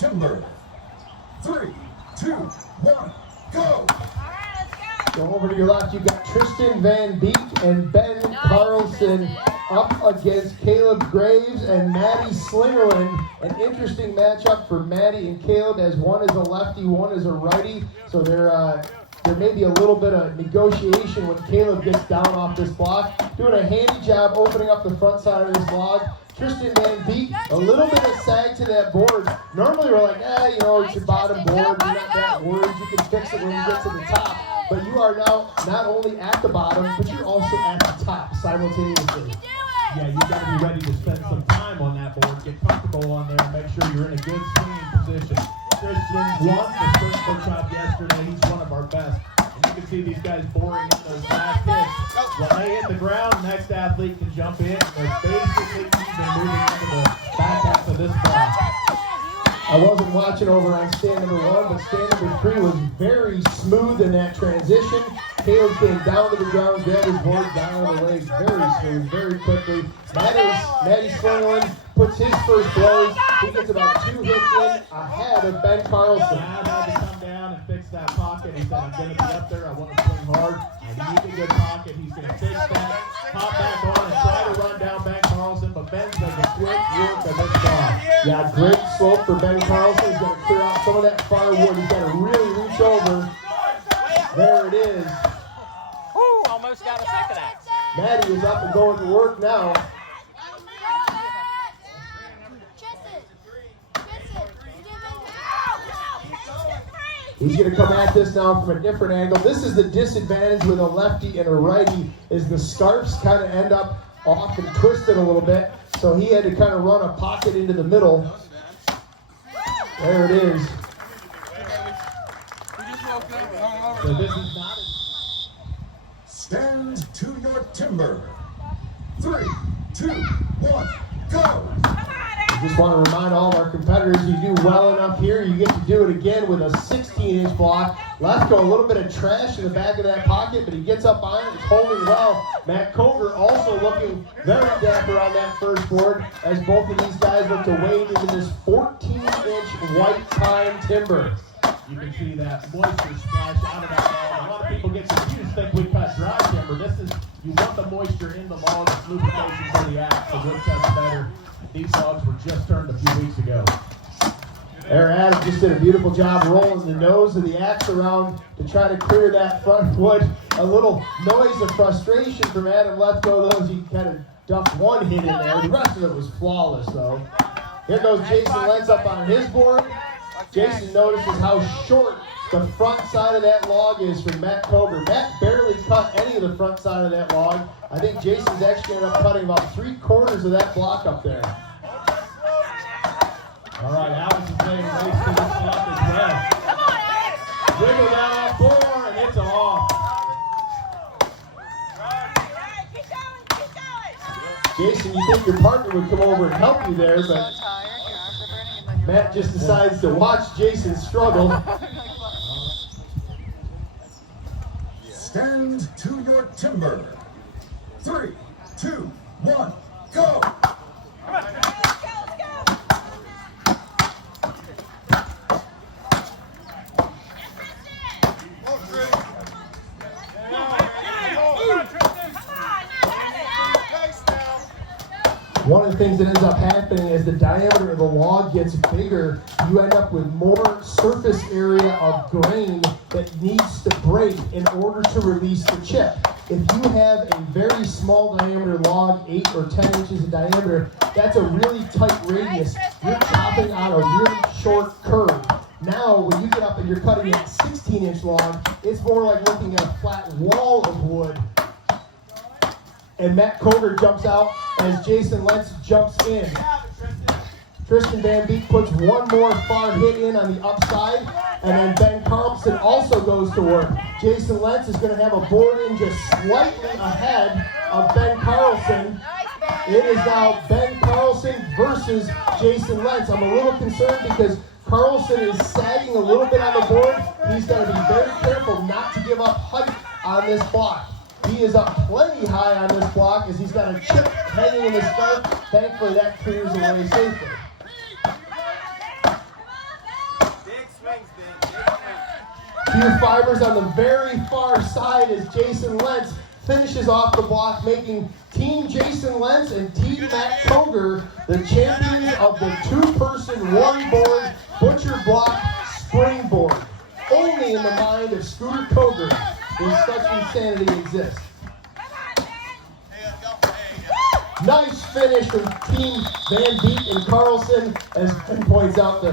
timber. 3, 2, 1, go! Go over to your left, you've got Tristan Van Beek and Ben Carlson up against Caleb Graves and Maddie Slingerland. An interesting matchup for Maddie and Caleb, as one is a lefty, one is a righty. So there may be a little bit of negotiation when Caleb gets down off this block. Doing a handy job opening up the front side of this log. Tristan Van Beek, a little bit of sag to that board. Normally we're like, it's your bottom board, you're not that worried, you can fix it when you get to the top. But you are now not only at the bottom, but you're also at the top simultaneously. Yeah, you got to be ready to spend some time on that board, get comfortable on there, and make sure you're in a good swinging position. Christian won the Springboard chop yesterday. He's one of our best. And you can see these guys boring in those last hits. When they hit the ground, next athlete can jump in. They're basically even moving into the back half of this block. I wasn't watching over on stand number 1, but stand number 3 was very smooth in that transition. Caleb came down to the ground, grabbed his board down on the legs, very smooth, very quickly. Maddie Slingerland puts his first blows. He gets about 2 hits in ahead of Ben Carlson. Matt had to come down and fix that pocket. He said, I'm going to be up there. I want to swing hard. I need a good pocket. He's going to fix that, hop back on, and try to run down Ben Carlson. But Ben does a quick work of this ball. Yeah, great slope for Ben Carlson. He's going to clear out some of that firewood. He's got to really reach over. There it is. Ooh, almost got a second act. Maddie is up and going to work now. He's going to come at this now from a different angle. This is the disadvantage with a lefty and a righty, is the scarps kind of end up off and twisted a little bit. So he had to kind of run a pocket into the middle. There it is. So this is not Stand to your timber. 3, 2, 1, go! I just want to remind all of our competitors, you do well enough here, you get to do it again with a 16-inch block. Lesko, a little bit of trash in the back of that pocket, but he gets up on it, it's holding well. Matt Coger also looking very dapper on that first board, as both of these guys look to wade into this 14-inch white pine timber. You can see that moisture splash out of that log. A lot of people get confused, think we cut dry timber. You want the moisture in the log, it's lubrication for the axe, the wood cuts better. These logs were just turned a few weeks ago. There, Adam just did a beautiful job rolling the nose of the axe around to try to clear that front wood. A little noise of frustration from Adam Lesko, though, as he kind of ducked one hit in there. The rest of it was flawless, though. Here goes Jason Lentz up on his board. Jason notices how short the front side of that log is from Matt Coger. Matt barely cut any of the front side of that log. I think Jason's actually ended up cutting about 3/4 of that block up there. All right, Alex is laying waste to this block as well. Wiggle down off 4, and it's off. Jason, you think your partner would come over and help you there, but Matt just decides to watch Jason struggle. Stand to your timber. 3, 2, 1, go! One of the things that ends up happening as the diameter of the log gets bigger, you end up with more surface area of grain that needs to break in order to release the chip. If you have a very small diameter log, 8 or 10 inches in diameter, that's a really tight radius. You're chopping on a really short curve. Now, when you get up and you're cutting a 16-inch log, it's more like looking at a flat wall of wood. And Matt Coger jumps out as Jason Lentz jumps in. Tristan Van Beek puts one more far hit in on the upside, and then Ben Carlson also goes to work. Jason Lentz is going to have a board in just slightly ahead of Ben Carlson. It is now Ben Carlson versus Jason Lentz. I'm a little concerned because Carlson is sagging a little bit on the board. He's got to be very careful not to give up height on this block. He is up plenty high on this block as he's got a chip hanging in his scarf. Thankfully, that clears away safely. Few fibers on the very far side as Jason Lentz finishes off the block, making Team Jason Lentz and Team Matt Koger the champions of the two-person one-board butcher block springboard. Only in the mind of Scooter Koger does such insanity exist. Nice finish from Team Van Beek and Carlson, as Ben points out the